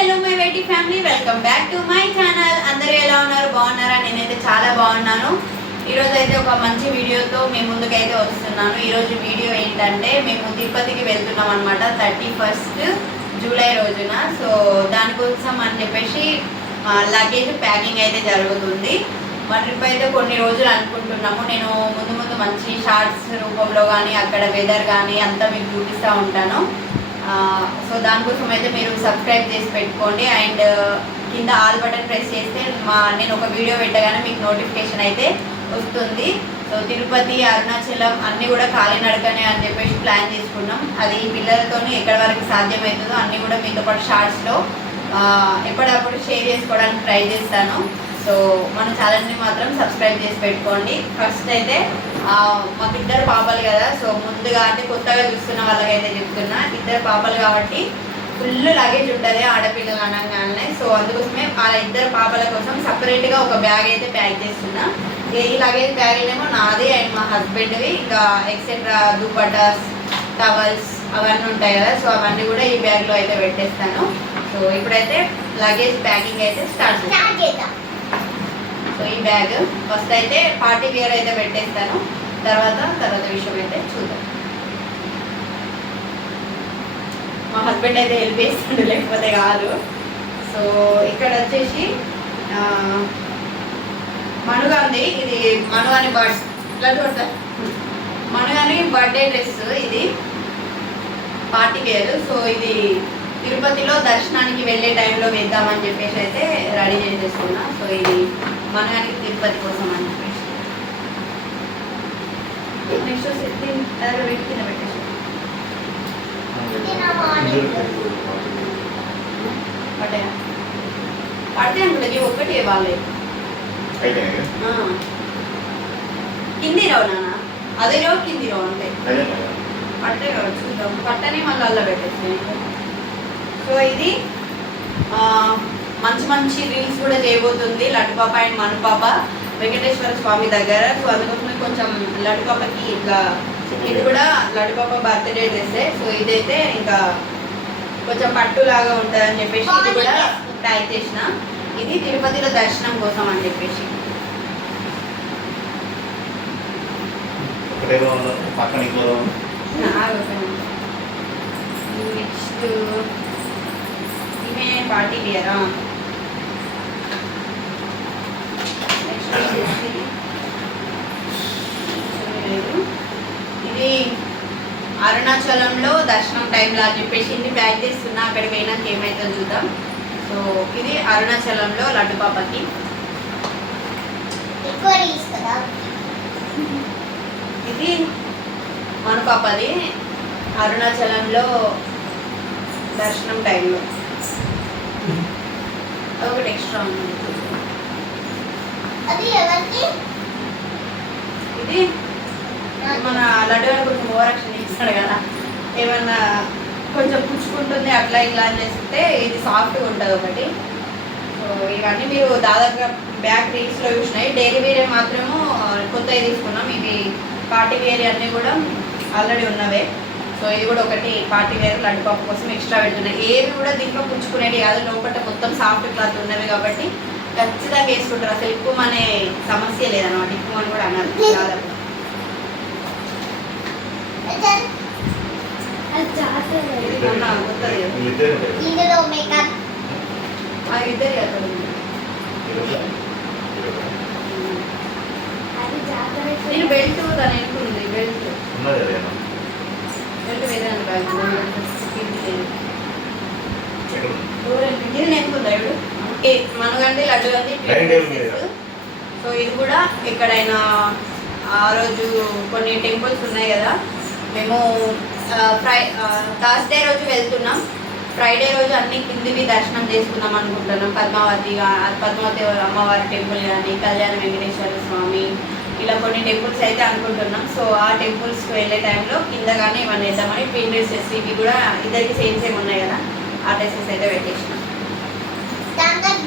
Hello my weighty family welcome back to my channel అందరూ ఎలా ఉన్నారు? బాగున్నారా? నేనైతే చాలా బాగున్నాను. ఈరోజు అయితే ఒక మంచి వీడియోతో మీ ముందుకైతే వస్తున్నాను. ఈరోజు వీడియో ఏంటంటే మేము తిరుపతికి వెళ్తున్నాం అనమాట థర్టీ ఫస్ట్ జూలై రోజున. సో దానికోసం అని చెప్పేసి లగేజ్ ప్యాకింగ్ అయితే జరుగుతుంది. మా ట్రిప్ అయితే కొన్ని రోజులు అనుకుంటున్నాము. నేను ముందు ముందు మంచి షార్ట్స్ రూపంలో కానీ అక్కడ వెదర్ కానీ అంతా మీకు చూపిస్తూ ఉంటాను. సో దానికోసం అయితే మీరు సబ్స్క్రైబ్ చేసి పెట్టుకోండి. అండ్ కింద ఆల్ బటన్ ప్రెస్ చేస్తే మా నేను ఒక వీడియో పెట్టగానే మీకు నోటిఫికేషన్ అయితే వస్తుంది. సో తిరుపతి అరుణాచలం అన్నీ కూడా కాలినడకనే అని చెప్పేసి ప్లాన్ చేసుకున్నాం. అది పిల్లలతో ఎక్కడ వరకు సాధ్యమవుతుందో అన్నీ కూడా మీతో పాటు షార్ట్స్లో ఎప్పటికప్పుడు షేర్ చేసుకోవడానికి ట్రై చేస్తాను. సో మన ఛానల్ని మాత్రం సబ్స్క్రైబ్ చేసి పెట్టుకోండి. ఫస్ట్ అయితే మాకు ఇద్దరు పాపలు కదా సో ముందుగా అంటే కొత్తగా చూస్తున్న వాళ్ళకైతే చెప్తున్నా ఇద్దరు పాపలు కాబట్టి ఫుల్ లగేజ్ ఉంటుంది ఆడపిల్లలు అనగానే సో అందుకోసమే వాళ్ళ ఇద్దరు పాపల కోసం సపరేట్గా ఒక బ్యాగ్ అయితే ప్యాక్ చేస్తున్నా. ఈ లగేజ్ బ్యాగ్ ఏమో నాది అండ్ మా హస్బెండ్వి ఇంకా ఎక్సెట్రా దుపటాస్ టవల్స్ అవన్నీ ఉంటాయి కదా సో అవన్నీ కూడా ఈ బ్యాగ్లో అయితే పెట్టేస్తాను. సో ఇప్పుడైతే లగేజ్ ప్యాకింగ్ అయితే స్టార్ట్ చేస్తాను స్టార్ట్ చేద్దాం. సో ఈ బ్యాగ్. ఫస్ట్ అయితే పార్టీ వేర్ అయితే పెట్టేస్తాను. తర్వాత తర్వాత విషయం అయితే చూద్దాం. మా హస్బెండ్ అయితే హెల్ప్ చేస్తుండే లేకపోతే కాదు. సో ఇక్కడ వచ్చేసి మనుగా ఉంది. ఇది మను అని బర్డ్ ఇట్లా చూడతా మనుగాని బర్త్డే డ్రెస్ ఇది. Party wear. సో ఇది తిరుపతిలో దర్శనానికి వెళ్ళే టైంలో వేద్దామని చెప్పేసి అయితే రెడీ చేసేసుకున్నా. సో ఇది మనగానికి తిరుపతి కోసం అని చెప్పేసి. నెక్స్ట్ వెయిట్ కింద పెట్టేసి పడ్డాయా? పడితే అనుకుంటుంది ఒక్కటి ఇవ్వాలి. కింది? రావు నాన్న. అదే రావు కింది రావు అంతే. పట్టే చూద్దాం. పట్టని మళ్ళీ అల్ల పెట్టేసి. సో ఇది ఆ, మంచి మంచి రీల్స్ కూడా చేయబోతుంది. లడ్డు పాప అండ్ మను పాప. వెంకటేశ్వర స్వామి దగ్గర. సో అందుకోసమే కొంచెం లడ్డు పాపకి ఇట్లా ఇది కూడా లడ్డు పాప బర్త్డే డ్రెస్సే. సో ఇదైతే ఇంకా కొంచెం పట్టు లాగా ఉంటుంది అని చెప్పేసి ఇది కూడా ప్యాక్ చేసిన. ఇది తిరుపతిలో దర్శనం కోసం అని చెప్పేసి. ఇంకో నెక్స్ట్ పార్టీ వేరా నెక్స్ట్ వచ్చేసి లేదు. ఇది అరుణాచలంలో దర్శనం టైంలో అని చెప్పేసి ఇది ప్యాక్ చేస్తున్నా అక్కడికి పోయినాక ఏమైతుందో చూద్దాం. సో ఇది అరుణాచలంలో లడ్డు పాపకి. ఇది మన పాపది అరుణాచలంలో దర్శనం టైంలో. ఒకటి ఎక్స్ట్రా ఉంది. అది ఎవరికి? ఇది మన లడ్డు గారు కొంచెం ఓవరాక్షన్ ఇస్తాడు కదా. ఏమన్నా కొంచెం పుచ్చుకుంటుంది అట్లా ఇట్లా అని చేస్తే ఇది సాఫ్ట్గా ఉంటుంది ఒకటి. సో ఇవన్నీ మీరు దాదాపుగా బ్యాక్ రీల్స్లో చూసినాయి డైలీ వేరే మాత్రము కొత్తవి తీసుకున్నాం. ఇవి పార్టీ వేరే అన్నీ కూడా ఆల్రెడీ ఉన్నవే. సో ఇది కూడా ఒకటి పార్టీ వేర్ లడ్డు పప్పు కోసం ఎక్స్ట్రా పెడుతున్నాయి ఏవి కూడా దీంట్లో పుచ్చుకునేవి కాదు. లోపల మొత్తం సాఫ్ట్ క్లాత్ ఉన్నవి కాబట్టి ఖచ్చితంగా వేసుకుంటారు. అసలు ఎక్కువ అనే సమస్య లేదన్నమాట. ఎక్కువ అని కూడా అన్నారు దాదాపు కదా. నేను బెల్ట్ దాని వెనుకుంది బెల్ట్. బెల్ట్ వేరే బ్యాగ్ ఇది నెక్కుందా ఇప్పుడు మనగండి లడ్డు. సో ఇది కూడా ఎక్కడైనా ఆ రోజు కొన్ని టెంపుల్స్ ఉన్నాయి కదా. మేము ఫ్రై థర్స్డే రోజు వెళ్తున్నాం. ఫ్రైడే రోజు అన్ని కిందివి దర్శనం చేసుకుందాం అనుకుంటున్నాం. పద్మావతి పద్మావతి అమ్మవారి టెంపుల్ కానీ కళ్యాణ వెంకటేశ్వర స్వామి ఇలా కొన్ని టెంపుల్స్ అయితే అనుకుంటున్నాం. సో ఆ టెంపుల్స్కి వెళ్ళే టైంలో కింద కానీ ఇవన్నీ వేద్దామని డ్రెస్సెస్ ఇవి కూడా ఇద్దరికి సేమ్ సేమ్ ఉన్నాయి కదా. ఆ డ్రెస్సెస్ అయితే పెట్టేసినాం.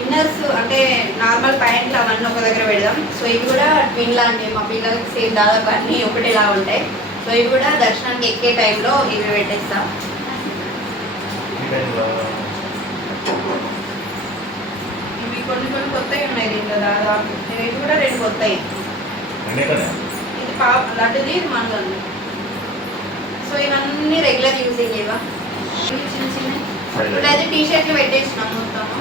ఇన్నర్స్ అంటే నార్మల్ ప్యాంట్లు అవన్నీ ఒక దగ్గర పెడదాం. సో ఇవి కూడా ట్విన్ లాంటివి మా పిల్లలకి సేమ్ దాదాపు అన్నీ ఒకటేలా ఉంటాయి. సో ఇవి కూడా దర్శనానికి ఎక్కే టైంలో ఇవి పెట్టేస్తాం. ఇవి కొన్ని కొన్ని కొత్తవి ఉన్నాయి దీంట్లో దాదాపు. ఇవి కూడా రెండు కొత్తవి. ఇది పా లడ్డుది ఇది మనది సో ఇవన్నీ రెగ్యులర్ యూజింగ్ ఇవా చిన్న చిన్న ఇప్పుడైతే టీ షర్ట్లు పెట్టేసినాం మొత్తము.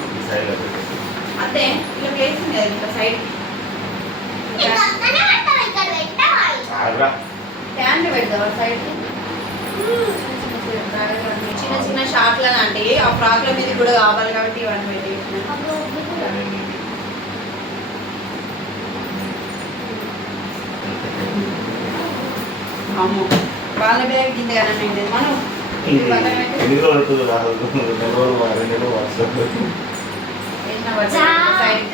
అంతే ఇలా ప్లేస్ ఉంది కదా ఇంకా సైడ్ పెడతావా? చిన్న చిన్న షార్ట్ల లాంటివి. ఆ ఫ్రాక్ల మీద కూడా కావాలి కాబట్టి ఇవన్నీ. అమ్మో వాళ్ళ బ్యాగ్ కింద మనం పెట్టి. ఎన్ని రోజులు రోజులు రెండు నెలలు వాట్సాప్ బయట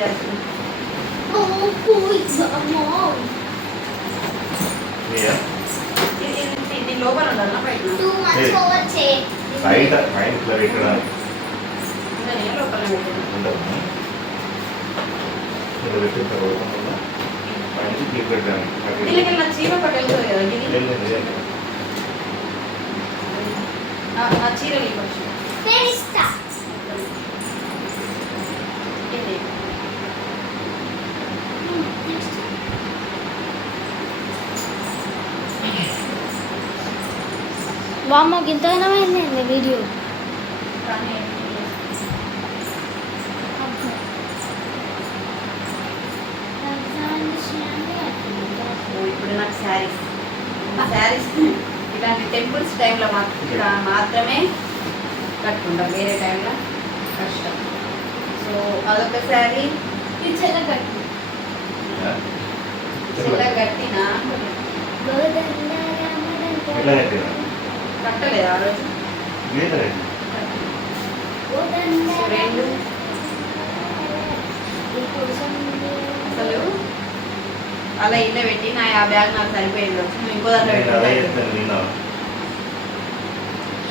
Too much Hey. over చేయి. బయట బయట ఇట్లా పెట్టడానికి ఉందని లోపల పెట్టాను ఉండదు ఇలా పెట్టిన తర్వాత మళ్ళా బయట క్లిప్ పెట్టడానికి దీనికి నా చీర ఒకటి వెళ్తుంది కదా ఇది వెళ్ళింది నా నా చీర ఇవ్వచ్చు నేను ఇస్తా. ఇది వామ్మో గింతగానే అయింది వీడియో. ఇప్పుడు నాకు శారీస్. శారీస్ ఇలాంటి టెంపుల్స్ టైంలో మాత్రం మాత్రమే కట్టుకుంటాం. వేరే టైంలో కష్టం. సో అదొక శారీ. పిచ్చల కట్టు. ఎట్లా కట్టినా? కట్టలేదు ఆ రోజు. రెండు అసలు అలా ఇల్లు పెట్టి నా ఆ బ్యాగ్ నాకు సరిపోయింది. వచ్చి ఇంకో దాంట్లో పెట్టుకుంటాను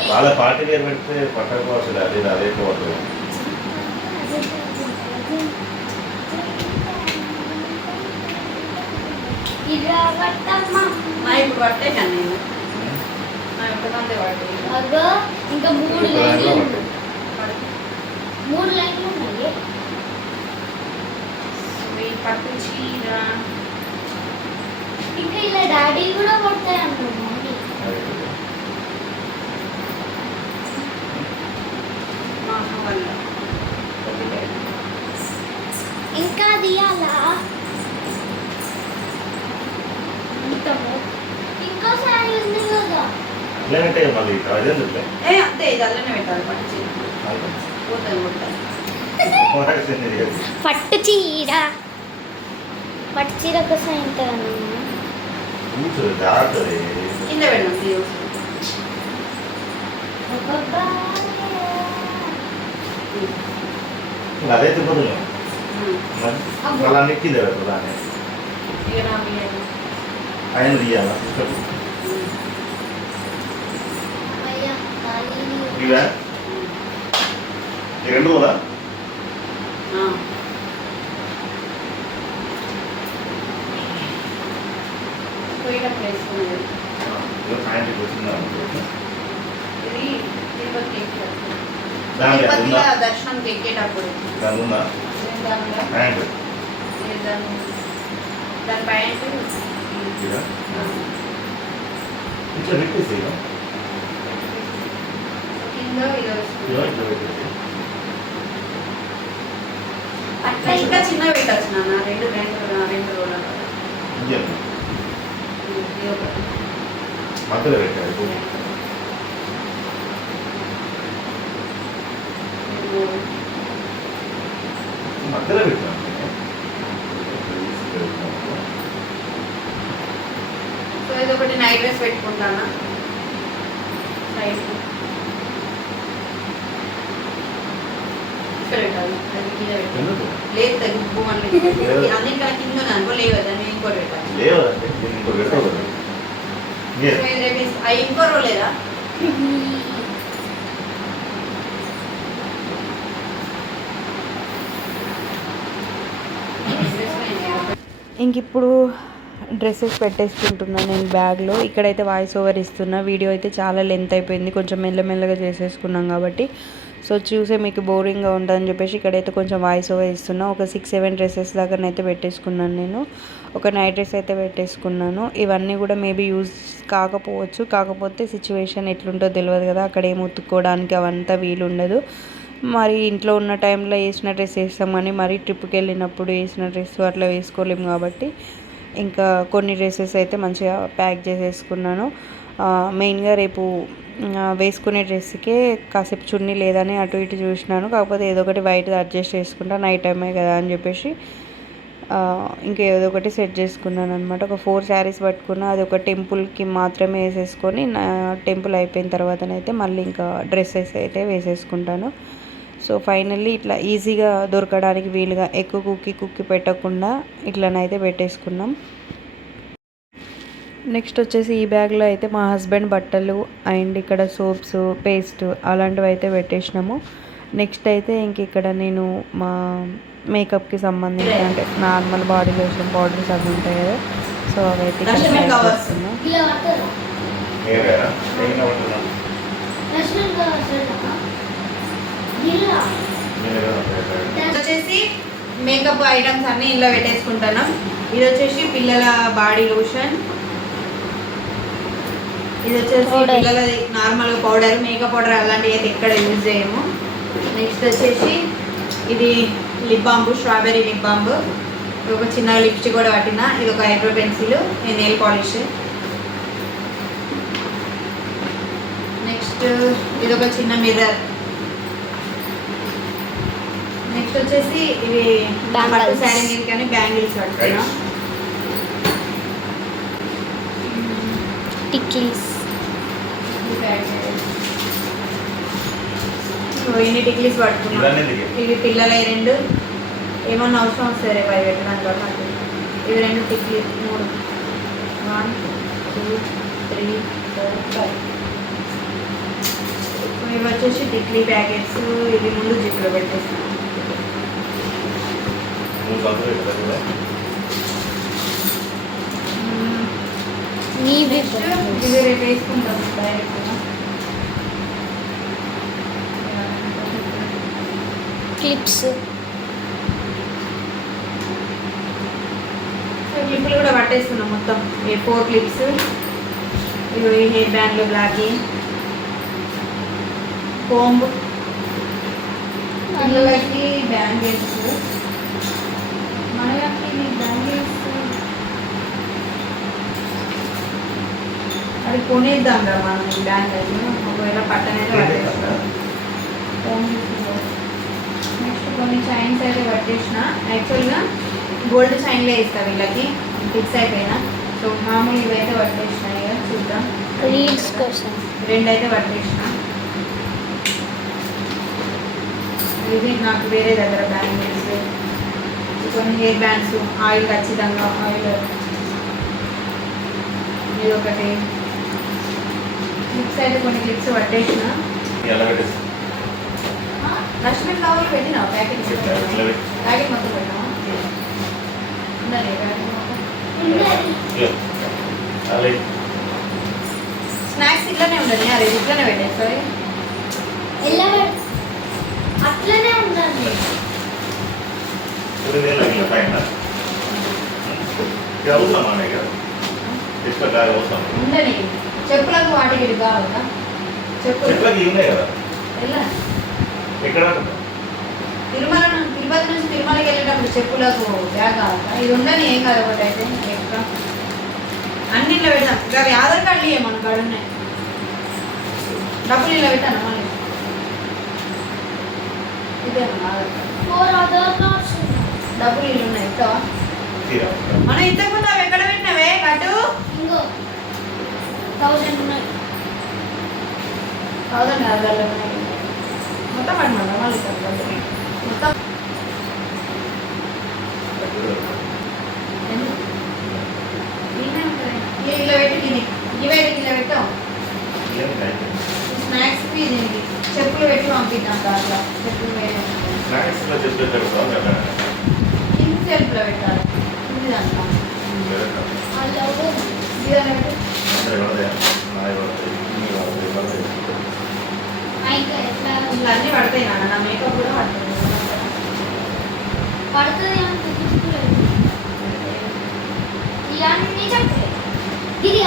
వాళ్ళ పార్టీ వేరు పెడితే పట్టకపోవచ్చు అదే అదే పోతుంది నా ఇప్పుడు పట్టే కానీ ఇంకా మూడు లైన్లు. మూడు లైన్లు ఉన్నాయి. ఇలా డాడీ కూడా కొడతాయి అనుకున్నాను మా అమ్మ వల్ల ఇంకా తీయాలా ఇంతము ఇంకోసారి ఉంది కదా అట్లనంటే మళ్ళీ అదే ఎందుకులే ఏ అంతే ఇది అల్లనే పెట్టాలి పట్టు చీర పోతుంది పోతుంది పట్టు చీర పట్టు చీర కోసం ఎంత కూర్చో జాగ్రత్త కింద పెడదాం తీరు అదే తిప్పదు మళ్ళీ అన్ని కింద పెడతా దాన్ని ఇక నా బియ్యం ఆయన తీయాలా అయ్యా ఇవా ఈ రెండు వేసుకునేది సాయంత్రం వచ్చిందా? ఇది తిరుపతి ఎక్కేటప్పుడు. దాని ఉందా తిరుపతిలో దర్శనంకి ఎక్కేటప్పుడు. దాని ఉందా? నేను దానిలో ప్యాంట్ నేను దాని దాని ప్యాంటు ఇదా ఇట్లా పెట్టేసి ఇక. కింద ఇది వస్తుంది. ఇదిగో ఇట్లా పెట్టేసి అట్లా ఇంకా చిన్న పెట్టచ్చు నాన్న రెండు రెండు రెండు రోజులు ఒకటి మధ్యలో పెట్టారు. మధ్యలో పెట్టాను సో ఇది ఒకటి నైట్ డ్రెస్ పెట్టుకుంటానా? ఇక్కడ పెట్టాలి? అది అది కింద పెట్టు. ఎందుకు? లేదు తగ్గి ఉప్పు అని అన్నింటికన్నా కింద ఉంది అనుకో లేదు కదా నేను ఇంకోటి పెట్టాను లేదంటే దీన్ని ఇంకో పెట్టవు కదా. ఏ, సో ఇది రేపు వేసు- అవి ఇంకో రో లేదా? ఇంక ఇప్పుడు డ్రెస్సెస్ పెట్టేసుకుంటున్నాను నేను బ్యాగ్లో. ఇక్కడైతే వాయిస్ ఓవర్ ఇస్తున్నా. వీడియో అయితే చాలా లెంత్ అయిపోయింది. కొంచెం మెల్లమెల్లగా చేసేసుకున్నాం కాబట్టి. సో చూసే మీకు బోరింగ్గా ఉంటుందని చెప్పేసి ఇక్కడైతే కొంచెం వాయిస్ ఓవర్ ఇస్తున్నా. ఒక సిక్స్ సెవెన్ డ్రెస్సెస్ దగ్గరనైతే పెట్టేసుకున్నాను నేను. ఒక నైట్ డ్రెస్ అయితే పెట్టేసుకున్నాను. ఇవన్నీ కూడా మేబీ యూజ్ కాకపోవచ్చు. కాకపోతే సిచ్యువేషన్ ఎట్లుంటో తెలియదు కదా. అక్కడ ఏం ఉతుక్కోవడానికి అవంతా వీలు ఉండదు మరి ఇంట్లో ఉన్న టైంలో వేసిన డ్రెస్ వేస్తామని మరి ట్రిప్కి వెళ్ళినప్పుడు వేసిన డ్రెస్ అట్లా వేసుకోలేము కాబట్టి ఇంకా కొన్ని డ్రెస్సెస్ అయితే మంచిగా ప్యాక్ చేసేసుకున్నాను. మెయిన్గా రేపు వేసుకునే డ్రెస్కే కాసేపు చున్నీ లేదని అటు ఇటు చూసినాను. కాకపోతే ఏదో ఒకటి వైట్ అడ్జస్ట్ చేసుకుంటా నైట్ టైమే కదా అని చెప్పేసి ఇంకా ఏదో ఒకటి సెట్ చేసుకున్నాను అనమాట ఒక ఫోర్ శారీస్ పట్టుకున్నా అది ఒక టెంపుల్కి మాత్రమే వేసేసుకొని నా టెంపుల్ అయిపోయిన తర్వాతనైతే మళ్ళీ ఇంకా డ్రెస్సెస్ అయితే వేసేసుకుంటాను. సో ఫైనల్లీ ఇట్లా ఈజీగా దొరకడానికి వీలుగా ఎక్కువ కుక్కి కుక్కి పెట్టకుండా ఇట్లనైతే పెట్టేసుకున్నాం. నెక్స్ట్ వచ్చేసి ఈ బ్యాగ్లో అయితే మా హస్బెండ్ బట్టలు అండ్ ఇక్కడ సోప్స్ పేస్ట్ అలాంటివి అయితే పెట్టేసినాము. నెక్స్ట్ అయితే ఇంక ఇక్కడ నేను మా మేకప్కి సంబంధించిన అంటే నార్మల్ బాడీ లోషన్ పౌడర్స్ అవి ఉంటాయి కదా సో అవి అయితే వచ్చేసి మేకప్ ఐటమ్స్ అన్ని ఇంట్లో పెట్టేసుకుంటాను ఇది వచ్చేసి పిల్లల బాడీ లోషన్ ఇది వచ్చేసి. పిల్లలది నార్మల్ పౌడర్ మేకప్ పౌడర్ అలాంటివి అయితే ఎక్కడ యూజ్ చేయము. నెక్స్ట్ వచ్చేసి ఇది lip bomb strawberry lip bomb ఒక చిన్న లిప్స్టిక్ కూడా పట్టిన ఇది ఒక ఐబ్రో పెన్సిల్ ఇది నెయిల్ పాలిష్ నెక్స్ట్ ఇది ఒక చిన్న మిర్రర్ నెక్స్ట్ వచ్చేసి ఇవి. పట్టు శారీ మీద కానీ బ్యాంగిల్స్ పట్టుకున్నా. టిక్కీస్ సో ఇన్ని టిక్లీస్ పట్టుకున్నా. ఇవన్నీ ఎందుకు? ఇవి పిల్లల రెండు. ఏమన్నా అవసరం వస్తుంది రేపు అవి పెట్టడానికి ఇవి రెండు టిక్లీ మూడు. One two three four five. ఇవి వచ్చేసి టిక్లీ ప్యాకెట్స్. ఇవి ముందు జిప్లో పెట్టేస్తాను. ఇవి రేపు వేసుకుంటాం. డైరెక్ట్గా. క్లిప్స్ సో క్లిప్లు కూడా పట్టేస్తున్నాం మొత్తం. ఈ ఫోర్ క్లిప్స్ ఇవి హెయిర్ బ్యాండ్లు బ్లాక్ కోంబ్ పిల్లలకి బ్యాంగిల్స్ మనకి బ్యాంగిల్స్ అది కొనేద్దాం రా మనం ఈ బ్యాంగిల్స్ ఒకవేళ పట్టనైతే పట్టేస్తాం కొన్ని చైన్స్ అయితే పట్టేసిన యాక్చువల్గా గోల్డ్ చైన్లే ఇస్తాం వీళ్ళకి. ఫిక్స్ అయిపోయినా. సో మామూలు ఇవైతే పట్టేసినాయి ఇక చూద్దాం. రీల్స్ కోసం రెండు అయితే పట్టేసిన ఇది నాకు వేరే దగ్గర బ్యాంగిల్స్ కొన్ని హెయిర్ బ్యాండ్స్ ఆయిల్ ఖచ్చితంగా ఆయిల్ ఇది ఒకటి. క్లిప్స్ అయితే కొన్ని క్లిప్స్ పట్టేసిన లక్ష్మీ ఫ్లవర్ పెట్టినావు ప్యాకెట్. ప్యాకెట్ మొత్తం ఇట్లా. స్నాక్స్ ఇట్లానే ఉండదు అరే ఇట్లానే పెట్టేస్తాయి ఎలా అట్లనే. ఉండని చెప్పులకు వాటికి కావాలా? చెప్పులు. చెట్లకి ఇవి ఉన్నాయి కదా? ఎలా? ఎక్కడ? తిరుమల తిరుపతి నుంచి తిరుమలకి వెళ్ళేటప్పుడు చెప్పులకు బ్యాగ్ కావాలా ఇది ఉండని ఏం కాదు ఒకటి అయితే అన్నిట్లో పెడతాం ఇక అవి ఆధార్ కార్డులు ఇవ్వ మన కాడ ఉన్నాయి. డబ్బులు ఇలా పెట్టాను మళ్ళీ? ఇదే డబ్బులు ఇల్లు ఉన్నాయి. ఇస్తావా మనం ఇంతకుముందు అవి ఎక్కడ పెట్టినవే? కట్టు? ఇంకో. థౌజండ్ ఉన్నాయి. థౌసండ్ కాదు మొత్తం పడమంటాం మళ్ళీ ఇస్తాం డబ్బులు. మొత్తం స్నాక్స్లో చెప్పి పెడతాం కదా కింద సెల్ఫ్లో పెట్టాలి కింది దాంట్లో ఇది దాంట్లో పెట్టు. అందరి పడతాయి నాయి పడతాయి ఇన్ని పడతాయి పడతాయి ఇట్లా అన్నీ పడతాయి నాన్న నా మేకప్ కూడా పడుతుంది పడుతుంది అని చూపించుకోలేదు ఇవన్నీ చెప్పలేదు ఇది కాదా ఇంకో దిక్కు ఇగో మన ఈ బ్యాగ్ తెస్తే మన నష్టం మన నష్టపోయి స్నాక్స్ అని అయిపోతాయి కదా ఏమైనా ఉన్నా కూడా ఇక్కడ పెట్టుకోవచ్చు ఇగో ఇలా ఇగో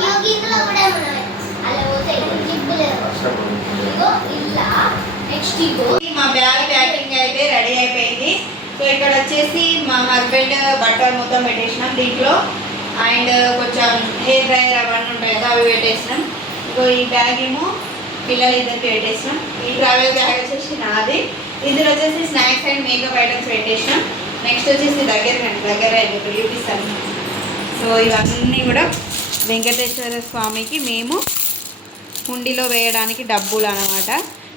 ఇగో గిన్నెలో మా బ్యాగ్ ప్యాకింగ్ అయితే రెడీ అయిపోయింది. సో ఇక్కడ వచ్చేసి మా హస్బెండ్ బట్టలు మొత్తం పెట్టేసినాం దీంట్లో. అండ్ కొంచెం హెయిర్ డ్రైయర్ అవన్నీ ఉంటాయి కదా అవి పెట్టేసినాం. ఇంకో ఈ బ్యాగ్ ఏమో పిల్లలు ఇద్దరికి పెట్టేసినాం. ఈ ట్రావెల్ బ్యాగ్ వచ్చేసి నాది. ఇందులో వచ్చేసి స్నాక్స్ అండ్ మేకప్ ఐటమ్స్ పెట్టేసినాం. నెక్స్ట్ వచ్చేసి దగ్గర దగ్గర ఇప్పుడు చూపిస్తాను సో ఇవన్నీ కూడా వెంకటేశ్వర స్వామికి మేము హుండీలో వేయడానికి డబ్బులు అనమాట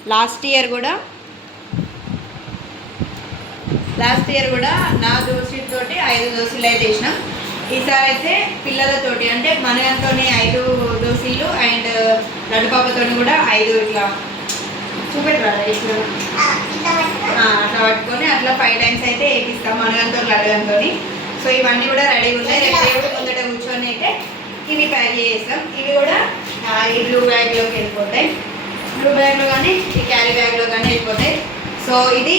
లాస్ట్ ఇయర్ కూడా లాస్ట్ ఇయర్ కూడా నా దోశల ఐదు దోశలు అయితే వేసినాం. ఈసారి అయితే పిల్లలతోటి అంటే మనగంతోని ఐదు దోశలు అండ్ నడుపాపతో కూడా ఐదు ఇట్లా. చూపెట్టరా ఇట్లా అట్లా పట్టుకొని అట్లా ఫైవ్ టైమ్స్ అయితే వేపిస్తాం అనగంతో లడ్డుగంతో సో ఇవన్నీ కూడా రెడీగా ఉన్నాయి. రేపు దేవుడి ముందట కూర్చొని అయితే ఇవి ప్యాక్ చేస్తాం ఇవి కూడా ఈ బ్లూ బ్యాగ్లోకి వెళ్ళిపోతాయి. బ్లూ బ్యాగ్లో కానీ ఈ క్యారీ బ్యాగ్లో కానీ వెళ్ళిపోతాయి. సో ఇది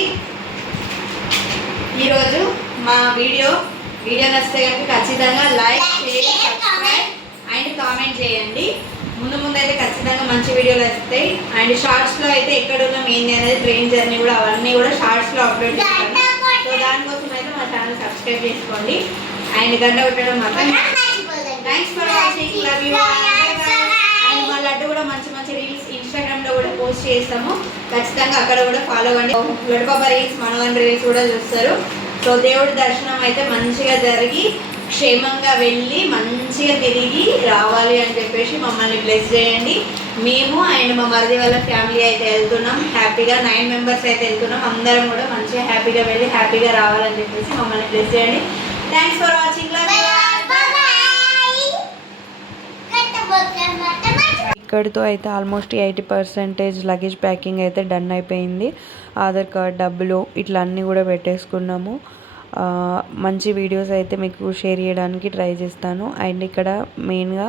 ఈరోజు మా వీడియో. వీడియో నచ్చితే కనుక ఖచ్చితంగా like share subscribe and comment చేయండి. ముందు ముందు అయితే ఖచ్చితంగా మంచి వీడియోలు వస్తాయి. అండ్ షార్ట్స్లో అయితే ఎక్కడ ఉన్నాం ఏంది అనేది ట్రైన్ జర్నీ కూడా అవన్నీ కూడా షార్ట్స్లో అప్లోడ్ చేస్తాను సో దానికోసం అయితే మా ఛానల్ సబ్స్క్రైబ్ చేసుకోండి. అండ్ గంట కొట్టడం మాత్రం thanks for watching love you and మా లడ్డు కూడా మంచి మంచి రీల్స్ ఇన్స్టాగ్రామ్లో కూడా పోస్ట్ చేస్తాము. ఖచ్చితంగా అక్కడ కూడా ఫాలో అవ్వండి. లడ్డుపాప రీల్స్ మనవన్ రీల్స్ కూడా చూస్తారు. సో దేవుడి దర్శనం అయితే మంచిగా జరిగి క్షేమంగా వెళ్ళి మంచిగా తిరిగి రావాలి అని చెప్పేసి మమ్మల్ని బ్లెస్ చేయండి. మేము అండ్ మా మరిది వాళ్ళ ఫ్యామిలీ అయితే వెళ్తున్నాం. హ్యాపీగా నైన్ మెంబర్స్ అయితే వెళ్తున్నాం. అందరం కూడా మంచిగా హ్యాపీగా వెళ్ళి హ్యాపీగా రావాలని చెప్పేసి మమ్మల్ని బ్లెస్ చేయండి. థ్యాంక్స్ ఫర్ వాచింగ్ లవ్ ఇక్కడితో అయితే almost eighty percentage luggage packing అయితే డన్ అయిపోయింది. ఆధార్ కార్డ్ డబ్బులు ఇట్లా అన్నీ కూడా పెట్టేసుకున్నాము. మంచి వీడియోస్ అయితే మీకు షేర్ చేయడానికి ట్రై చేస్తాను. అండ్ ఇక్కడ మెయిన్గా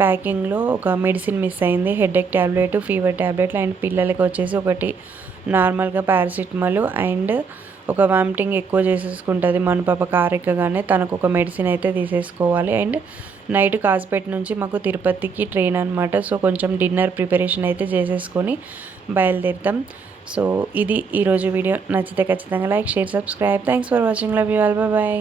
ప్యాకింగ్లో ఒక మెడిసిన్ మిస్ అయింది. హెడేక్ ట్యాబ్లెట్ ఫీవర్ ట్యాబ్లెట్లు అండ్ పిల్లలకి వచ్చేసి ఒకటి నార్మల్గా పారాసిటమాల్ అండ్ ఒక వామిటింగ్ ఎక్కువ చేసేసుకుంటుంది మన పాప కారు ఎక్కగానే తనకు ఒక మెడిసిన్ అయితే తీసేసుకోవాలి. అండ్ నైట్ కాజ్పేట నుంచి మాకు తిరుపతికి ట్రైన్ అనమాట సో కొంచెం డిన్నర్ ప్రిపరేషన్ అయితే చేసేసుకొని బయలుదేరుతాం. సో ఇది ఈరోజు వీడియో నచ్చితే ఖచ్చితంగా like share subscribe thanks for watching love you all bye